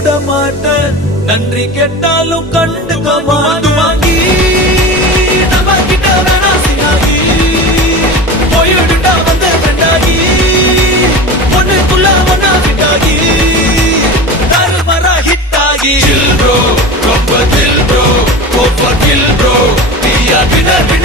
கூட மாட்டேன். நன்றி கேட்டாலும் கண்டுக்க மாட்டாங்கி. நம்ம கிட்ட வேணா சினாகி, போயிடுட்டா வந்த ஃப்ரெண்டாகி, ஒண்ணுக்குள்ள ஒன்னா ஃபிட்டாகி, தாறுமாறா ஹிட்டாகி. Chill bro, ரொம்ப chill bro, over kill bro, we are winner.